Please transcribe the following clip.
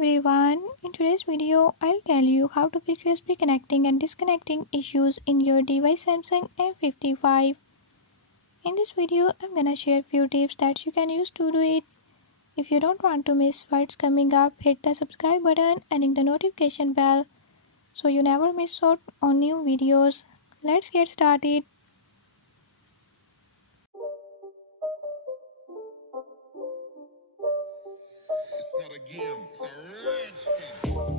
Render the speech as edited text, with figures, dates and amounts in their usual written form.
everyone, in today's video I'll tell you how to fix USB connecting and disconnecting issues in your device Samsung M55. In this video I'm gonna share few tips that you can use to do it. If you don't want to miss what's coming up, hit the subscribe button and ring the notification bell so you never miss out on new videos. Let's get started. It's not a game, it's a rich thing.